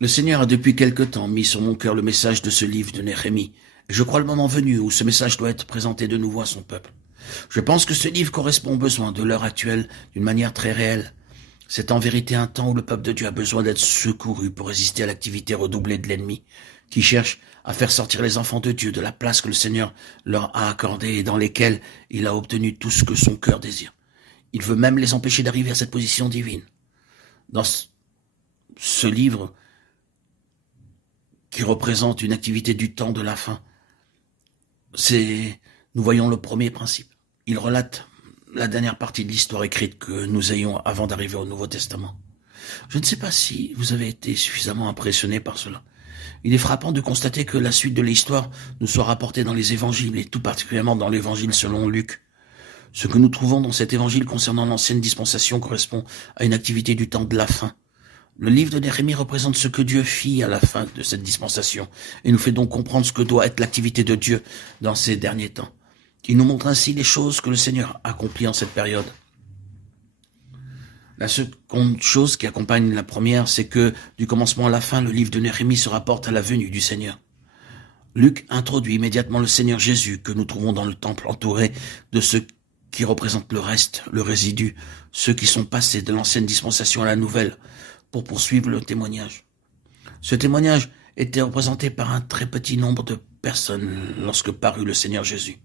Le Seigneur a depuis quelque temps mis sur mon cœur le message de ce livre de Néhémie, et je crois le moment venu où ce message doit être présenté de nouveau à son peuple. Je pense que ce livre correspond aux besoins de l'heure actuelle d'une manière très réelle. C'est en vérité un temps où le peuple de Dieu a besoin d'être secouru pour résister à l'activité redoublée de l'ennemi, qui cherche à faire sortir les enfants de Dieu de la place que le Seigneur leur a accordée et dans lesquelles il a obtenu tout ce que son cœur désire. Il veut même les empêcher d'arriver à cette position divine. Dans ce livre, qui représente une activité du temps de la fin, nous voyons le premier principe. Il relate la dernière partie de l'histoire écrite que nous ayons avant d'arriver au Nouveau Testament. Je ne sais pas si vous avez été suffisamment impressionné par cela. Il est frappant de constater que la suite de l'histoire nous soit rapportée dans les évangiles, et tout particulièrement dans l'évangile selon Luc. Ce que nous trouvons dans cet évangile concernant l'ancienne dispensation correspond à une activité du temps de la fin. Le livre de Néhémie représente ce que Dieu fit à la fin de cette dispensation, et nous fait donc comprendre ce que doit être l'activité de Dieu dans ces derniers temps. Il nous montre ainsi les choses que le Seigneur accomplit en cette période. La seconde chose qui accompagne la première, c'est que du commencement à la fin, le livre de Néhémie se rapporte à la venue du Seigneur. Luc introduit immédiatement le Seigneur Jésus que nous trouvons dans le temple entouré de ceux qui représentent le reste, le résidu, ceux qui sont passés de l'ancienne dispensation à la nouvelle, pour poursuivre le témoignage. Ce témoignage était représenté par un très petit nombre de personnes lorsque parut le Seigneur Jésus.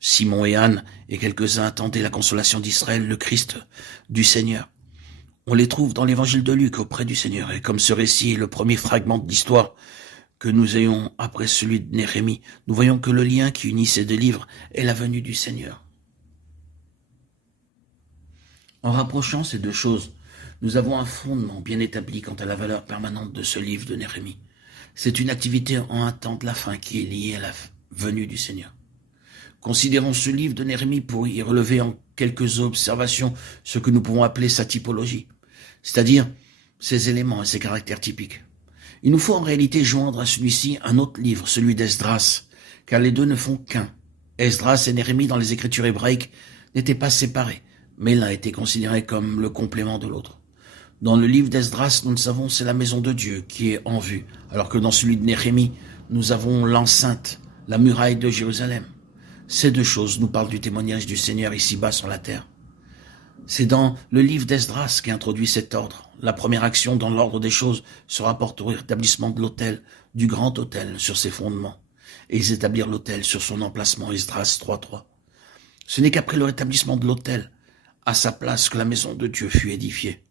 Simon et Anne et quelques-uns attendaient la consolation d'Israël, le Christ du Seigneur. On les trouve dans l'évangile de Luc auprès du Seigneur, et comme ce récit est le premier fragment de l'histoire que nous ayons après celui de Néhémie, nous voyons que le lien qui unit ces deux livres est la venue du Seigneur. En rapprochant ces deux choses, nous avons un fondement bien établi quant à la valeur permanente de ce livre de Néhémie. C'est une activité en un temps de la fin qui est liée à la venue du Seigneur. Considérons ce livre de Néhémie pour y relever en quelques observations ce que nous pouvons appeler sa typologie, c'est-à-dire ses éléments et ses caractères typiques. Il nous faut en réalité joindre à celui-ci un autre livre, celui d'Esdras, car les deux ne font qu'un. Esdras et Néhémie dans les écritures hébraïques n'étaient pas séparés, mais l'un était considéré comme le complément de l'autre. Dans le livre d'Esdras, nous le savons, c'est la maison de Dieu qui est en vue, alors que dans celui de Néhémie, nous avons l'enceinte, la muraille de Jérusalem. Ces deux choses nous parlent du témoignage du Seigneur ici-bas sur la terre. C'est dans le livre d'Esdras qu'introduit cet ordre. La première action dans l'ordre des choses se rapporte au rétablissement de l'autel, du grand autel sur ses fondements, et établir l'autel sur son emplacement, Esdras 3.3. Ce n'est qu'après le rétablissement de l'autel, à sa place, que la maison de Dieu fut édifiée.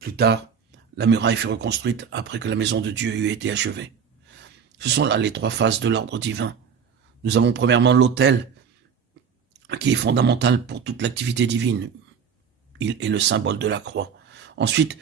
Plus tard, la muraille fut reconstruite après que la maison de Dieu eut été achevée. Ce sont là les trois phases de l'ordre divin. Nous avons premièrement l'autel, qui est fondamental pour toute l'activité divine. Il est le symbole de la croix. Ensuite,